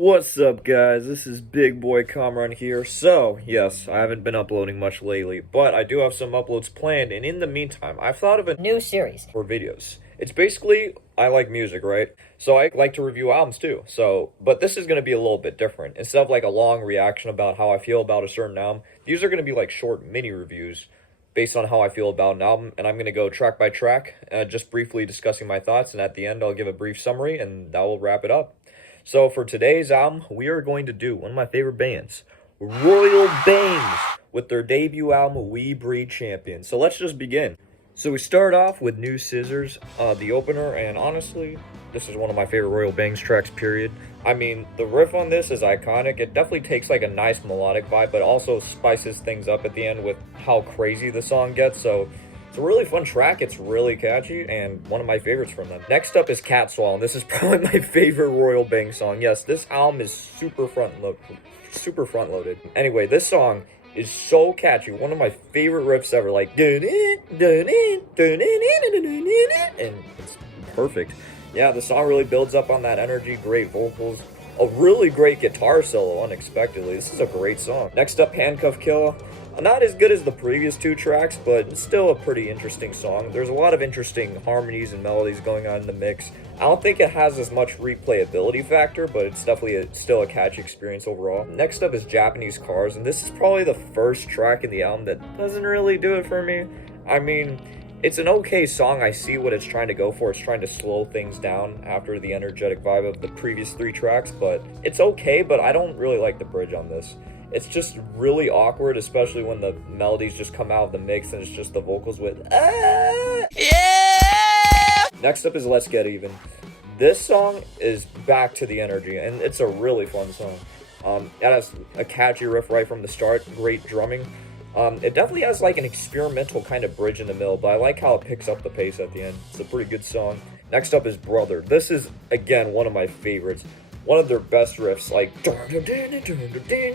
What's up, guys? This is Big Boy Kamran here. So, yes, I haven't been uploading much lately, but I do have some uploads planned, and in the meantime, I've thought of a New series. for videos. It's basically, I like music, right? So I like to review albums too. So, but this is going to be a little bit different. Instead of like a long reaction about how I feel about a certain album, these are going to be like short mini reviews based on how I feel about an album, and I'm going to go track by track, just briefly discussing my thoughts, and at the end, I'll give a brief summary, and that will wrap it up. So for today's album, we are going to do one of my favorite bands, Royal Bangs, with their debut album, We Breed Champions. So let's just begin. So we start off with New Scissors, the opener, and honestly, this is one of my favorite Royal Bangs tracks, period. I mean, the riff on this is iconic. It definitely takes like a nice melodic vibe, but also spices things up at the end with how crazy the song gets. So it's a really fun track. It's really catchy and one of my favorites from them. Next up is Catswell, and this is probably my favorite Royal Bang song. Yes, this album is super front loaded. Anyway, this song is so catchy. One of my favorite riffs ever. Like and it's perfect. Yeah, the song really builds up on that energy. Great vocals. A really great guitar solo unexpectedly. This is a great song. Next up, Handcuff Killer. Not as good as the previous two tracks, but it's still a pretty interesting song. There's a lot of interesting harmonies and melodies going on in the mix. I don't think it has as much replayability factor, but it's definitely still a catchy experience overall. Next up is Japanese Cars, and this is probably the first track in the album that doesn't really do it for me. I mean, it's an okay song. I see what it's trying to go for. It's trying to slow things down after the energetic vibe of the previous three tracks, but it's okay, but I don't really like the bridge on this. It's just really awkward, especially when the melodies just come out of the mix and it's just the vocals with yeah! Next up is Let's Get Even. This song is back to the energy, and it's a really fun song. It has a catchy riff right from the start, great drumming. It definitely has like an experimental kind of bridge in the middle, but I like how it picks up the pace at the end. It's a pretty good song. Next up is Brother. This is, again, one of my favorites. One of their best riffs, like, and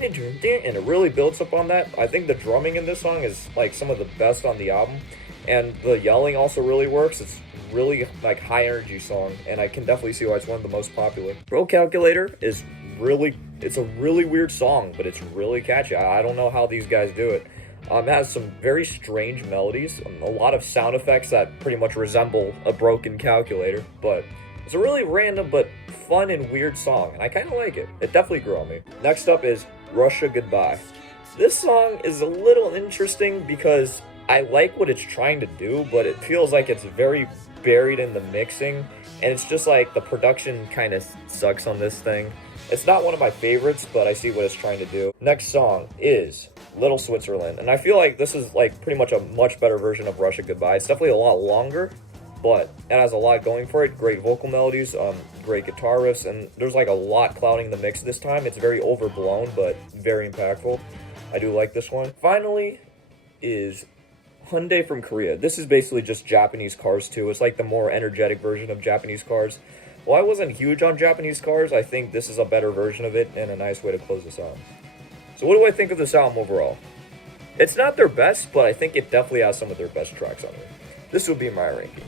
it really builds up on that. I think the drumming in this song is like some of the best on the album, and the yelling also really works. It's really like high energy song, and I can definitely see why it's one of the most popular. Bro Calculator is it's a really weird song, but it's really catchy. I don't know how these guys do it. It has some very strange melodies, a lot of sound effects that pretty much resemble a broken calculator, but it's a really random but fun and weird song, and I kind of like it. It definitely grew on me. Next up is Russia Goodbye. This song is a little interesting because I like what it's trying to do, but it feels like it's very buried in the mixing, and it's just like the production kind of sucks on this thing. It's not one of my favorites, but I see what it's trying to do. Next song is Little Switzerland, and I feel like this is like pretty much a much better version of Russia Goodbye. It's definitely a lot longer, but it has a lot going for it. Great vocal melodies, great guitar riffs, and there's like a lot clouding the mix this time. It's very overblown, but very impactful. I do like this one. Finally is Hyundai from Korea. This is basically just Japanese Cars too. It's like the more energetic version of Japanese Cars. While I wasn't huge on Japanese Cars, I think this is a better version of it and a nice way to close this out. So what do I think of this album overall? It's not their best, but I think it definitely has some of their best tracks on it. This would be my ranking.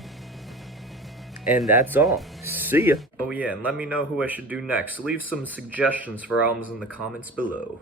And that's all. See ya. Oh yeah, and let me know who I should do next. Leave some suggestions for albums in the comments below.